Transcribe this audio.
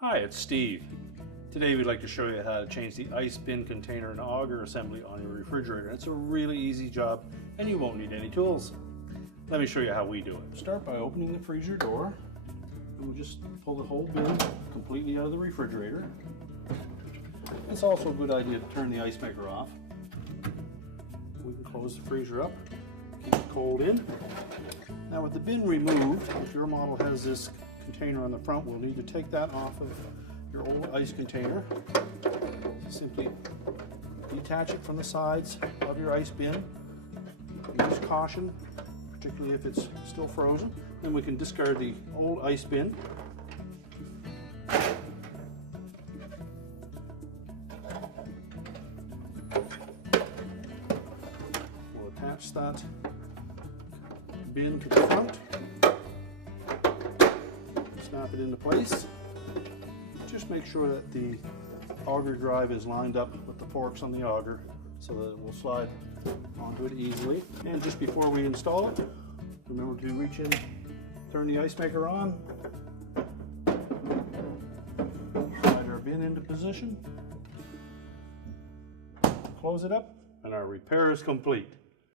Hi, it's Steve. Today we'd like to show you how to change the ice bin container and auger assembly on your refrigerator. It's a really easy job and you won't need any tools. Let me show you how we do it. Start by opening the freezer door and we'll just pull the whole bin completely out of the refrigerator. It's also a good idea to turn the ice maker off. We can close the freezer up, keep it cold in. Now with the bin removed, if your model has this container on the front, we'll need to take that off of your old ice container. Simply detach it from the sides of your ice bin. Use caution, particularly if it's still frozen. Then we can discard the old ice bin. We'll attach that bin to the front. Snap it into place. Just make sure that the auger drive is lined up with the forks on the auger so that it will slide onto it easily. And just before we install it, remember to reach in, turn the ice maker on, slide our bin into position, close it up, and our repair is complete.